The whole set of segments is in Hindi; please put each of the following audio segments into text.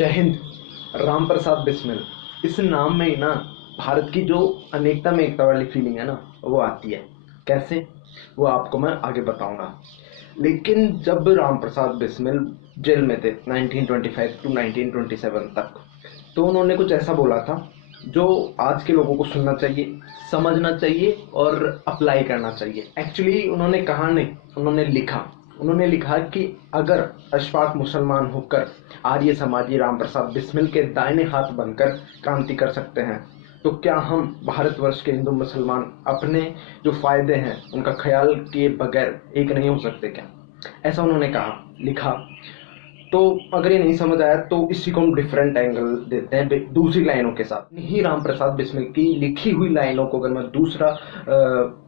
जय हिंद। राम प्रसाद बिस्मिल, इस नाम में ही ना भारत की जो अनेकता में एकता वाली फीलिंग है ना वो आती है। कैसे, वो आपको मैं आगे बताऊंगा। लेकिन जब राम प्रसाद बिस्मिल जेल में थे 1925 टू 1927 तक, तो उन्होंने कुछ ऐसा बोला था जो आज के लोगों को सुनना चाहिए, समझना चाहिए और अप्लाई करना चाहिए। एक्चुअली उन्होंने कहा नहीं, उन्होंने लिखा कि अगर अशफाक मुसलमान होकर आर्य समाजी राम प्रसाद बिस्मिल के दाहिने हाथ बनकर क्रांति कर सकते हैं, तो क्या हम भारतवर्ष के हिंदू मुसलमान अपने जो फायदे हैं उनका ख्याल किए बगैर एक नहीं हो सकते क्या? ऐसा उन्होंने कहा, लिखा। तो अगर ये नहीं समझ आया तो इसी को हम डिफरेंट एंगल देते हैं दूसरी लाइनों के साथ। ही राम प्रसाद बिस्मिल की लिखी हुई लाइनों को अगर मैं दूसरा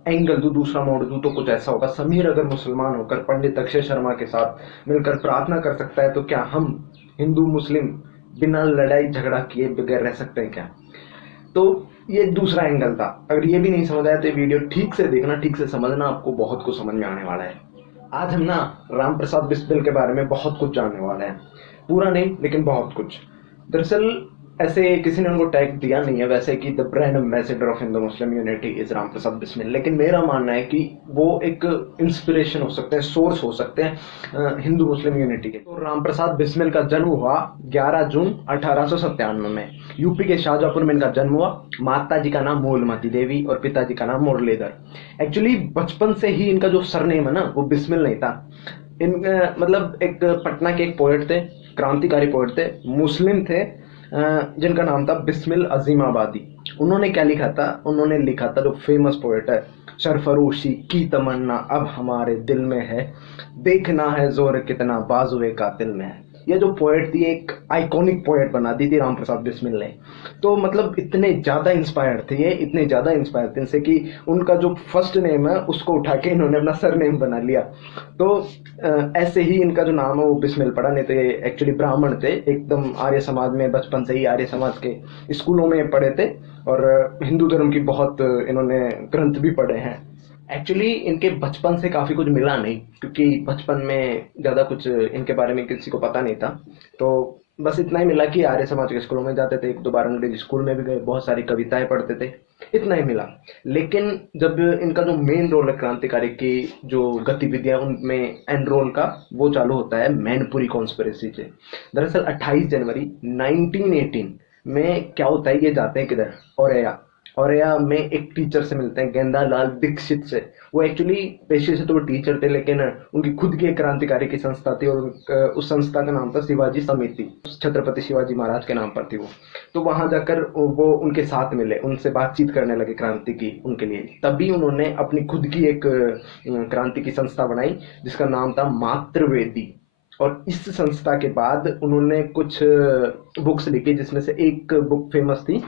एंगल दूं, दूसरा मोड़ दूं, तो कुछ ऐसा होगा। समीर अगर मुसलमान होकर पंडित अक्षय शर्मा के साथ मिलकर प्रार्थना कर सकता है, तो क्या हम हिंदू मुस्लिम बिना लड़ाई झगड़ा किए बगैर रह सकते हैं क्या? तो ये दूसरा एंगल था। अगर ये भी नहीं समझ आया तो ये वीडियो ठीक से देखना, ठीक से समझना, आपको बहुत कुछ समझ में आने वाला है। आज हम ना राम प्रसाद बिस्मिल के बारे में बहुत कुछ जानने वाले हैं। पूरा नहीं, लेकिन बहुत कुछ। दरअसल ऐसे किसी ने उनको टैग दिया नहीं है वैसे कि the brand ambassador of Hindu Muslim unity is Ram Prasad Bismil, लेकिन मेरा मानना है कि वो एक इंस्पिरेशन हो सकते हैं, सोर्स हो सकते हैं हिंदू मुस्लिम यूनिटी के। तो राम प्रसाद बिस्मिल का जन्म हुआ 11 जून 1897 में। यूपी के शाहजहांपुर में इनका जन्म हुआ। माता जी का नाम मूलमती देवी और पिताजी का नाम मुरलीधर। एक्चुअली बचपन से ही इनका जो सरनेम है ना वो बिस्मिल नहीं था। इन मतलब एक पटना के एक पोएट थे, क्रांतिकारी पोएट थे, मुस्लिम थे, जिनका नाम था बिस्मिल अजीमाबादी। उन्होंने क्या लिखा था? उन्होंने लिखा था, जो फेमस पोएट है, सरफरोशी की तमन्ना अब हमारे दिल में है, देखना है जोर कितना बाजुए कातिल में है। ये जो पोएट थी, एक आइकॉनिक पोएट बना दी थी राम प्रसाद बिस्मिल ने। तो मतलब इतने ज़्यादा इंस्पायर्ड थे ये, इतने ज़्यादा इंस्पायर्ड थे इनसे कि उनका जो फर्स्ट नेम है उसको उठा के इन्होंने अपना सर नेम बना लिया। तो ऐसे ही इनका जो नाम है वो बिस्मिल पड़ा। नहीं तो ये एक्चुअली ब्राह्मण थे, एकदम आर्य समाज में, बचपन से ही आर्य समाज के स्कूलों में पढ़े थे और हिंदू धर्म की बहुत इन्होंने ग्रंथ भी पढ़े हैं। एक्चुअली इनके बचपन से काफ़ी कुछ मिला नहीं, क्योंकि बचपन में ज़्यादा कुछ इनके बारे में किसी को पता नहीं था। तो बस इतना ही मिला कि आर्य समाज के स्कूलों में जाते थे, एक दो बार अंग्रेजी स्कूल में भी गए, बहुत सारी कविताएं पढ़ते थे, इतना ही मिला। लेकिन जब इनका जो मेन रोल है क्रांतिकारी की जो गतिविधियां उनमें एंड रोल का, वो चालू होता है मैनपुरी कॉन्स्पिरेसी से। दरअसल 28 जनवरी 1918 में क्या होता है, ये जाते हैं किधर, औरैया में एक टीचर से मिलते हैं, गेंदालाल दीक्षित से। वो एक्चुअली पेशे से तो वो टीचर थे, लेकिन उनकी खुद की एक क्रांतिकारी की संस्था थी और उस संस्था का नाम था शिवाजी समिति। छत्रपति शिवाजी महाराज के नाम पर थी वो। तो वहां जाकर वो उनके साथ मिले, उनसे बातचीत करने लगे क्रांति की उनके लिए। तभी उन्होंने अपनी खुद की एक क्रांति की संस्था बनाई जिसका नाम था मातृवेदी। और इस संस्था के बाद उन्होंने कुछ बुक्स लिखी, जिसमें से एक बुक फेमस थी,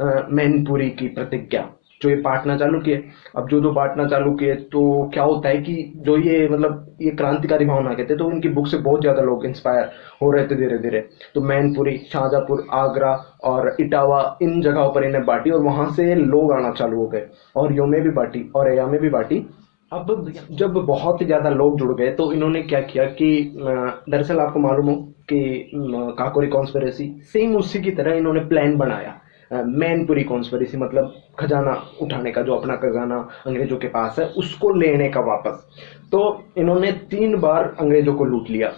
मैनपुरी की प्रतिज्ञा, जो ये बांटना चालू किए। अब जो बांटना चालू किए तो क्या होता है कि जो ये मतलब ये क्रांतिकारी भावना के थे, तो इनकी बुक से बहुत ज़्यादा लोग इंस्पायर हो रहे थे धीरे धीरे। तो मैनपुरी, शाहजहाँपुर, आगरा और इटावा, इन जगहों पर इन्हें बांटी और वहाँ से लोग आना चालू हो गए। और यो में भी बांटी, और या में भी बांटी। अब जब बहुत ज़्यादा लोग जुड़ गए तो इन्होंने क्या किया कि दरअसल आपको मालूम हो कि काकोरी कॉन्स्पिरेसी सेम उसी की तरह इन्होंने प्लान बनाया। मैनपुरी कॉन्स्पिरेसी मतलब खजाना उठाने का, जो अपना खजाना अंग्रेजों के पास है उसको लेने का वापस। तो इन्होंने 3 बार अंग्रेजों को लूट लिया,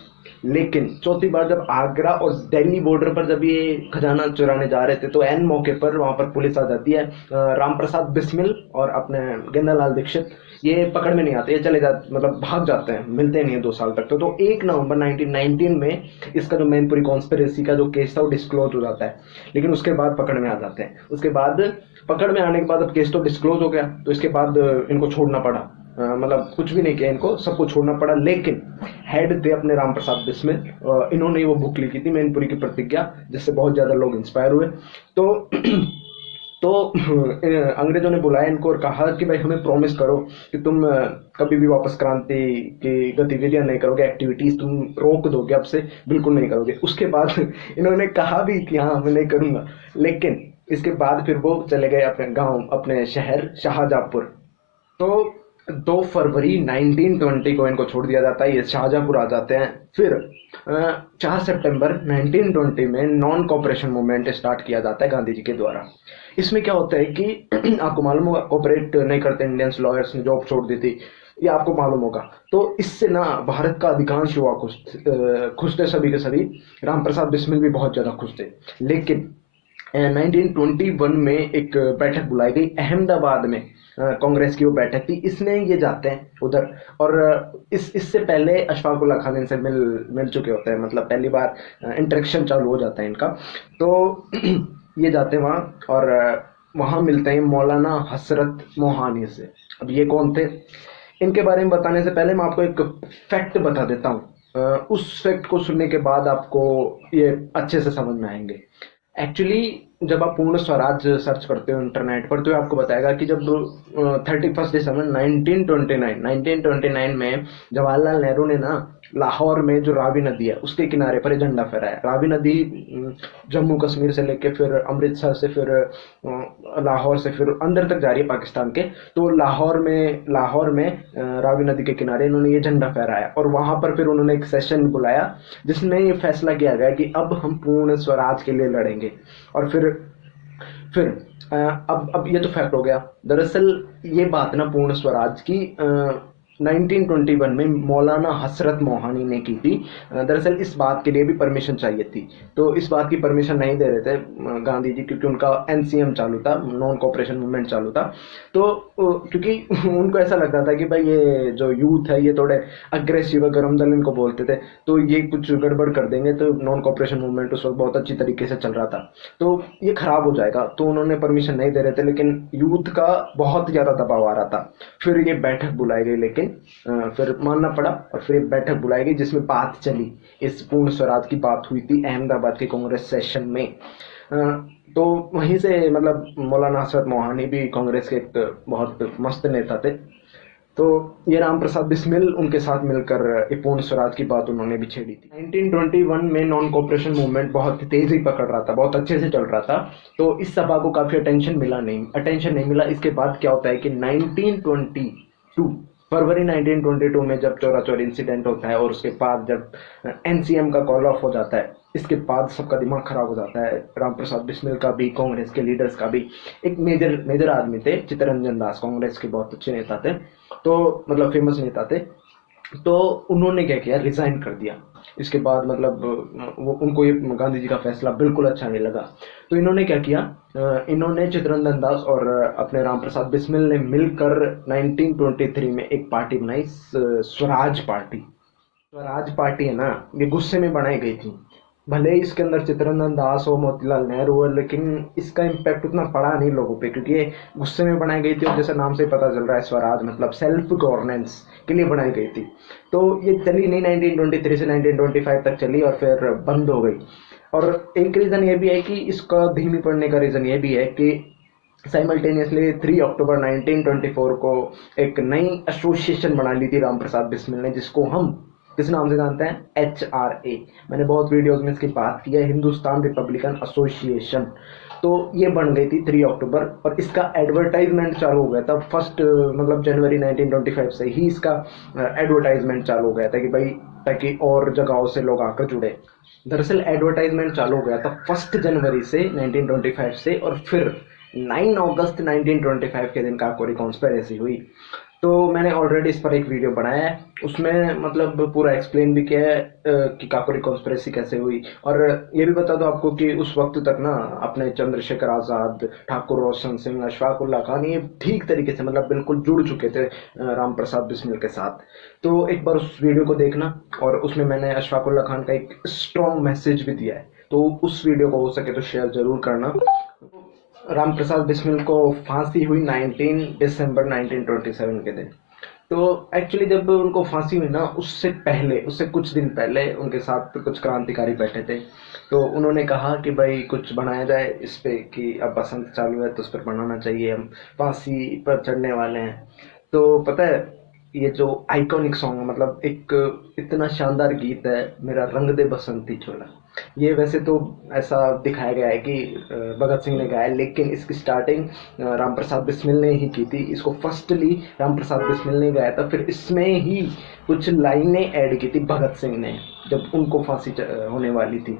लेकिन चौथी बार जब आगरा और दिल्ली बॉर्डर पर जब ये खजाना चुराने जा रहे थे, तो एन मौके पर वहां पर पुलिस आ जाती है। राम प्रसाद बिस्मिल और अपने गेंदालाल दीक्षित ये पकड़ में नहीं आते, ये चले जाते, मतलब भाग जाते हैं, मिलते नहीं है 2 साल तक। तो 1 नवंबर 1919 में इसका जो मैनपुरी कॉन्स्पिरेसी का जो केस था वो डिस्क्लोज हो जाता है, लेकिन उसके बाद पकड़ में आ जाते हैं। उसके बाद पकड़ में आने के बाद अब केस तो डिस्क्लोज हो गया, तो इसके बाद इनको छोड़ना पड़ा। मतलब कुछ भी नहीं किया इनको, सबको छोड़ना पड़ा। लेकिन हेड थे अपने राम प्रसाद बिस्मिल, इन्होंने वो बुक लिखी थी मैनपुरी की प्रतिज्ञा, जिससे बहुत ज़्यादा लोग इंस्पायर हुए। तो तो अंग्रेजों ने बुलाया इनको और कहा कि भाई हमें प्रॉमिस करो कि तुम कभी भी वापस क्रांति की गतिविधियां नहीं करोगे, एक्टिविटीज तुम रोक दोगे, अब से बिल्कुल नहीं करोगे। उसके बाद इन्होंने कहा भी कि हाँ मैं नहीं करूंगा, लेकिन इसके बाद फिर वो चले गए अपने गांव, अपने शहर शाहजहाँपुर। तो 2 फरवरी 1920 को इनको छोड़ दिया जाता है, ये शाहजहाँपुर आ जाते हैं। फिर 4 सितंबर 1920 में नॉन कॉपरेशन मूवमेंट स्टार्ट किया जाता है गांधी जी के द्वारा। इसमें क्या होता है कि आपको मालूम होगा, कॉपरेट नहीं करते इंडियंस, लॉयर्स ने जॉब छोड़ दी थी, ये आपको मालूम होगा। तो इससे ना भारत का अधिकांश युवा खुश थे, सभी के सभी। राम प्रसाद बिस्मिल भी बहुत ज़्यादा खुश थे। लेकिन 1921 में एक बैठक बुलाई गई अहमदाबाद में, कांग्रेस की वो बैठक थी, इसमें ये जाते हैं उधर। और इससे पहले अशफाक उल्ला खान इनसे मिल मिल चुके होते हैं, मतलब पहली बार इंटरेक्शन चालू हो जाता है इनका। तो ये जाते हैं वहाँ, और वहाँ मिलते हैं मौलाना हसरत मोहानी से। अब ये कौन थे, इनके बारे में बताने से पहले मैं आपको एक फैक्ट बता देता हूँ। उस फैक्ट को सुनने के बाद आपको ये अच्छे से समझ में आएंगे। एक्चुअली जब आप पूर्ण स्वराज सर्च करते हो इंटरनेट पर, तो ये आपको बताएगा कि जब 31 दिसंबर 1929 में जवाहरलाल नेहरू ने ना लाहौर में जो रावी नदी है उसके किनारे पर झंडा फहराया। रावी नदी जम्मू कश्मीर से लेके फिर अमृतसर से फिर लाहौर से फिर अंदर तक जा रही है पाकिस्तान के। तो लाहौर में रावी नदी के किनारे इन्होंने ये झंडा फहराया, और वहां पर फिर उन्होंने एक सेशन बुलाया जिसमें ये फैसला किया गया कि अब हम पूर्ण स्वराज के लिए लड़ेंगे। और फिर अब ये तो फैक्ट हो गया। दरअसल ये बात ना पूर्ण स्वराज की 1921 में मौलाना हसरत मोहानी ने की थी। दरअसल इस बात के लिए भी परमिशन चाहिए थी, तो इस बात की परमिशन नहीं दे रहे थे गांधी जी, क्योंकि उनका एनसीएम चालू था, नॉन कॉपरेशन मूवमेंट चालू था। तो क्योंकि उनको ऐसा लगता था कि भाई ये जो यूथ है ये थोड़े अग्रेसिव है, गरम दल इनको बोलते थे, तो ये कुछ गड़बड़ कर देंगे। तो नॉन कॉपरेशन मूवमेंट उस वक्त बहुत अच्छी तरीके से चल रहा था, तो ये खराब हो जाएगा, तो उन्होंने परमिशन नहीं दे रहे थे। लेकिन यूथ का बहुत ज़्यादा दबाव आ रहा था। फिर ये बैठक बुलाई गई, लेकिन फिर मानना पड़ा, और फिर एक बैठक बुलाई गई जिसमें बात चली, इस पूर्ण स्वराज की बात हुई थी अहमदाबाद के कांग्रेस सेशन में। तो वहीं से मतलब मौलाना हसरत मोहानी भी कांग्रेस के एक बहुत मस्त नेता थे। तो ये राम प्रसाद बिस्मिल उनके साथ मिलकर ये पूर्ण स्वराज की बात उन्होंने भी छेड़ी थी। 1921 में नॉन कॉपरेशन मूवमेंट बहुत तेजी पकड़ रहा था, बहुत अच्छे से चल रहा था। तो इस सभा को काफी अटेंशन नहीं मिला। इसके बाद क्या होता है कि 1922 फरवरी 1922 में जब चौरा चौरी इंसिडेंट होता है, और उसके बाद जब एनसीएम का कॉल ऑफ हो जाता है, इसके बाद सबका दिमाग खराब हो जाता है, राम प्रसाद बिस्मिल का भी, कांग्रेस के लीडर्स का भी। एक मेजर मेजर आदमी थे चित्तरंजन दास, कांग्रेस के बहुत अच्छे नेता थे, तो मतलब फेमस नेता थे। तो उन्होंने क्या किया, रिजाइन कर दिया। इसके बाद मतलब वो उनको ये गांधी जी का फैसला बिल्कुल अच्छा नहीं लगा। तो इन्होंने क्या किया, इन्होंने चित्तरंजन दास और अपने राम प्रसाद बिस्मिल ने मिलकर 1923 में एक पार्टी बनाई, स्वराज पार्टी। स्वराज पार्टी है ना, ये गुस्से में बनाई गई थी। भले ही इसके अंदर चित्तरंजन दास हो, मोतीलाल नेहरू हो, लेकिन इसका इम्पैक्ट उतना पड़ा नहीं लोगों पे, क्योंकि ये गुस्से में बनाई गई थी। और जैसे नाम से पता चल रहा है, स्वराज मतलब सेल्फ गवर्नेंस के लिए बनाई गई थी। तो ये चली नहीं, 1923 से 1925 तक चली और फिर बंद हो गई। और एक रीज़न ये भी है कि इसका धीमी पड़ने का रीज़न ये भी है कि साइमल्टेनियसली 3 अक्टूबर 1924 को एक नई एसोसिएशन बना ली थी राम प्रसाद बिस्मिल ने, जिसको हम किस नाम से जानते हैं, HRA। मैंने बहुत वीडियोस में इसकी बात की है, हिंदुस्तान रिपब्लिकन एसोसिएशन। तो ये बन गई थी 3 अक्टूबर, और इसका एडवर्टाइजमेंट चालू हो गया था फर्स्ट मतलब जनवरी 1925 से ही इसका एडवर्टाइजमेंट चालू हो गया था, कि भाई ताकि और जगहों से लोग आकर जुड़े। दरअसल एडवर्टाइजमेंट चालू हो गया था 1 जनवरी से 1925 से, और फिर 9 अगस्त 1925 के दिन काकोरी कॉन्स्पिरेसी हुई। तो मैंने ऑलरेडी इस पर एक वीडियो बनाया है, उसमें मतलब पूरा एक्सप्लेन भी किया है कि काकोरी कॉन्स्पिरेसी कैसे हुई। और ये भी बता दो आपको कि उस वक्त तक ना अपने चंद्रशेखर आज़ाद, ठाकुर रोशन सिंह, अशफाक उल्ला खान, ये ठीक तरीके से मतलब बिल्कुल जुड़ चुके थे राम प्रसाद बिस्मिल के साथ। तो एक बार उस वीडियो को देखना, और उसमें मैंने अशफाक उल्ला खान का एक स्ट्रॉन्ग मैसेज भी दिया है, तो उस वीडियो को हो सके तो शेयर जरूर करना। राम प्रसाद बिस्मिल को फांसी हुई 19 दिसंबर 1927 के दिन। तो एक्चुअली जब उनको फांसी हुई ना, उससे कुछ दिन पहले उनके साथ कुछ क्रांतिकारी बैठे थे। तो उन्होंने कहा कि भाई कुछ बनाया जाए इस पे, कि अब बसंत चालू है तो उस पर बनाना चाहिए, हम फांसी पर चढ़ने वाले हैं। तो पता है, ये जो आइकॉनिक सॉन्ग है, मतलब एक इतना शानदार गीत है, मेरा रंग दे बसंती चोला। ये वैसे तो ऐसा दिखाया गया है कि भगत सिंह ने गाया, लेकिन इसकी स्टार्टिंग राम प्रसाद बिस्मिल ने ही की थी। इसको फर्स्टली राम प्रसाद बिस्मिल ने गाया था, फिर इसमें ही कुछ लाइनें ऐड की थी भगत सिंह ने जब उनको फांसी होने वाली थी।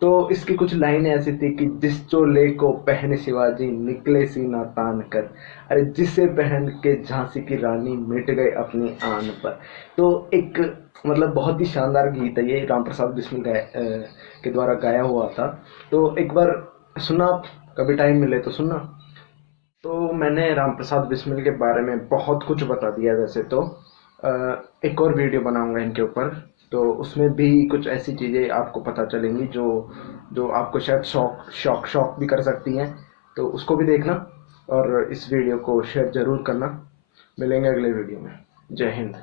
तो इसकी कुछ लाइनें ऐसी थी कि जिस चोले को पहने शिवाजी निकले सीना तान कर, अरे जिसे पहन के झांसी की रानी मिट गए अपनी आन पर। तो एक मतलब बहुत ही शानदार गीत है ये, राम प्रसाद बिस्मिल के द्वारा गाया हुआ था। तो एक बार सुना, आप कभी टाइम मिले तो सुनना। तो मैंने राम प्रसाद बिस्मिल के बारे में बहुत कुछ बता दिया वैसे तो। एक और वीडियो बनाऊंगा इनके ऊपर, तो उसमें भी कुछ ऐसी चीज़ें आपको पता चलेंगी जो जो आपको शायद शॉक भी कर सकती हैं। तो उसको भी देखना और इस वीडियो को शेयर ज़रूर करना। मिलेंगे अगले वीडियो में। जय हिंद।